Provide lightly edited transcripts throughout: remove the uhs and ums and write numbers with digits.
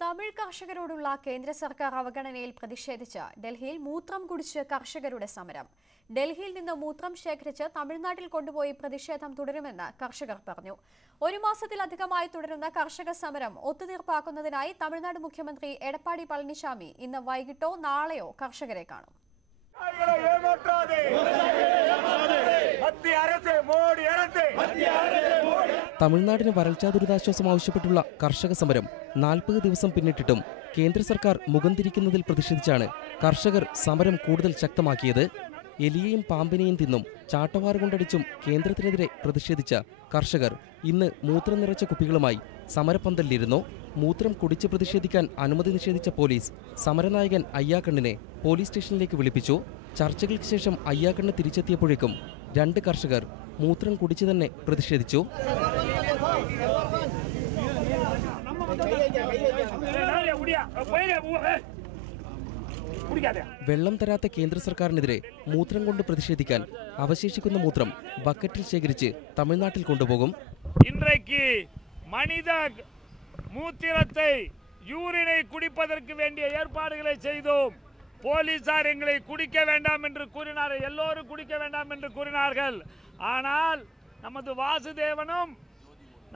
തമിഴ് കർഷകരോടുള്ള കേന്ദ്ര സർക്കാർ അവഗണനയിൽ പ്രതിഷേധിച്ച് ഡൽഹിയിൽ മൂത്രം കുടിച്ച് കർഷകരുടെ സമരം. ഡൽഹിയിൽ നിന്ന് മൂത്രം ശേഖരിച്ച് തമിഴ്നാട്ടിൽ കൊണ്ടുപോയി പ്രതിഷേധം തുടരുമെന്ന് കർഷകർ പറഞ്ഞു. ഒരു മാസത്തിലധികമായി തുടരുന്ന കർഷക സമരം ഒത്തുതീർപ്പാക്കുന്നതിനായി തമിഴ്നാട് മുഖ്യമന്ത്രി എടപ്പാടി പളനിസ്വാമി ഇന്ന് വൈകിട്ടോ നാളെയോ കർഷകരെ കാണും. തമിഴ്നാടിന് വരൾച്ചാ ദുരിതാശ്വാസം ആവശ്യപ്പെട്ടുള്ള കർഷക സമരം 40 ദിവസം പിന്നിട്ടിട്ടും കേന്ദ്ര സർക്കാർ മുഖം തിരിക്കുന്നതിൽ പ്രതിഷേധിച്ചാണ് കർഷകർ സമരം കൂടുതൽ ശക്തമാക്കിയത്. എലിയെയും പാമ്പിനെയും തിന്നും ചാട്ടവാറ് കൊണ്ടടിച്ചും കേന്ദ്രത്തിനെതിരെ പ്രതിഷേധിച്ച കർഷകർ ഇന്ന് മൂത്രം നിറച്ച കുപ്പികളുമായി സമരപ്പന്തലിലിരുന്നു. മൂത്രം കുടിച്ച് പ്രതിഷേധിക്കാൻ അനുമതി നിഷേധിച്ച പോലീസ് സമരനായകൻ അയ്യാക്കണ്ണിനെ പോലീസ് സ്റ്റേഷനിലേക്ക് വിളിപ്പിച്ചു. ചർച്ചകൾക്ക് ശേഷം അയ്യാക്കണ്ണ് തിരിച്ചെത്തിയപ്പോഴേക്കും 2 കർഷകർ മൂത്രം കുടിച്ചു തന്നെ പ്രതിഷേധിച്ചു. വെള്ളം തരാത്ത കേന്ദ്ര സർക്കാരിനെതിരെ മൂത്രം കൊണ്ട് പ്രതിഷേധിക്കാൻ അവശേഷിക്കുന്ന മൂത്രം ബക്കറ്റിൽ ശേഖരിച്ച് തമിഴ്നാട്ടിൽ കൊണ്ടുപോകും. இன்றைக்கு மனித மூத்திரத்தை யூரினை குடிப்பதற்கு வேண்டிய ஏற்பாடுகளை செய்தோம். போலீசார் எங்களை குடிக்க வேண்டாம் என்று கூறினார்கள், எல்லோரும் குடிக்க வேண்டாம் என்று கூறினார்கள். ஆனால் நமது வாசுதேவனும்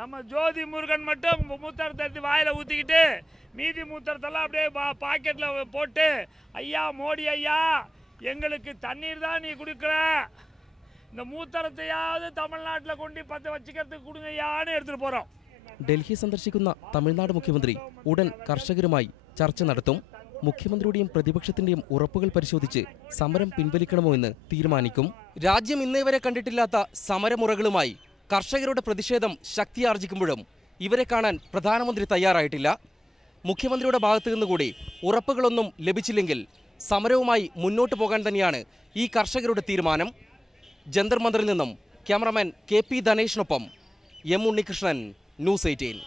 நம்ம ஜோதி முருகன் மட்டும் மூத்திரத்தை எடுத்து வாயில ஊற்றிக்கிட்டு மீதி மூத்திரத்தெல்லாம் அப்படியே பாக்கெட்டில் போட்டு, ஐயா மோடி ஐயா எங்களுக்கு தண்ணீர் தான் நீ கொடுக்குற, இந்த മൂത്രത്തെയാவது തമിഴ്നാട്ടിൽ കൊണ്ട് പത്ത് വച്ചിക്കത്തേക്ക് കൊടുങ്ങയാന്ന് എടുത്തിട്ട് പോறோம். ഡൽഹി സന്ദർശിക്കുന്ന തമിഴ്നാട് മുഖ്യമന്ത്രി ഉടൻ കർഷകരുമായി ചർച്ച നടത്തും. മുഖ്യമന്ത്രിയുടെയും പ്രതിപക്ഷത്തിന്റെയും ഉറപ്പുകൾ പരിശോധിച്ച് സമരം പിൻവലിക്കണമോ എന്ന് തീരുമാനിക്കും. രാജ്യം ഇന്നേവരെ കണ്ടിട്ടില്ലാത്ത സമരമുറകളുമായി കർഷകരുടെ പ്രതിഷേധം ശക്തിയാർജിക്കുമ്പോഴും ഇവരെ കാണാൻ പ്രധാനമന്ത്രി തയ്യാറായിട്ടില്ല. മുഖ്യമന്ത്രിയുടെ ഭാഗത്തു നിന്നുകൂടി ഉറപ്പുകളൊന്നും ലഭിച്ചില്ലെങ്കിൽ സമരവുമായി മുന്നോട്ട് പോകാൻ തന്നെയാണ് ഈ കർഷകരുടെ തീരുമാനം. ജന്തർ മന്ദറിൽ നിന്നും cameraman KP ധനേഷിനൊപ്പം M Unnikrishnan, News 18.